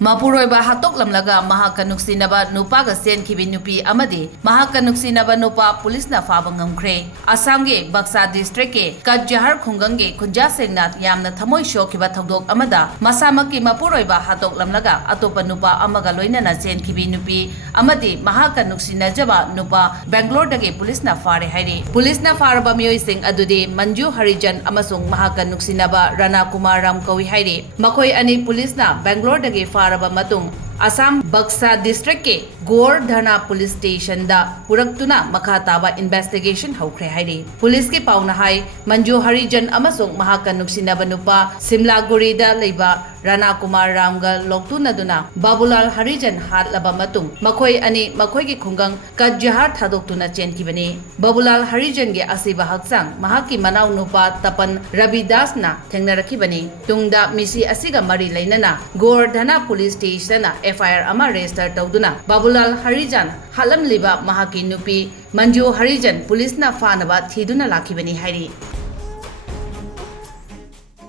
Mapuroiba Hatoklamlaga Mahaka Nungsinaba Nupa ga Chenkhibi Nupi AMADI Mahaka Nungsinaba Nupa Police na Faba Ngamkhre Assam ge Baksa District ke Kajahar Khungang ge Khunja Sengna yamna thamoi shokiba thodok amada masamaki Mapuroiba Hatoklamlaga atopa nupa amaga loinana Chenkhibi Nupi AMADI Mahaka Nungsinaba Nupa Bangalore dage police na fare hairi police na faraba mioi sing adudi Manju Harijan amasung Mahaka Nungsinaba Rana Kumar Ram kawi hairi makoi ani police na Bangalore dage faraba matung Assam Baksa District ke Gor Dhana Police Station da Puraktuna Makhataba investigation haukhre hairi police ke pauna hai Manju Harijan amasung Mahaka Nungsinaba Nupa Simla Guri da leiba Rana Kumar Ramga Loktuna duna Babulal Harijan hatlaba matung makoi ani makoi ki khungang Kajahar thadoktuna Chenkibani Babulal Harijan ge asiba haksang mahaki manau nupa Tapan Rabidas na thengnarakibani tungda misi asiga mari leinana Gor Dhana Police Station na FIR ama register tawduna Babulal Harijan halam liba mahaki nupi Manju Harijan police na fanaba thiduna lakhibani hairi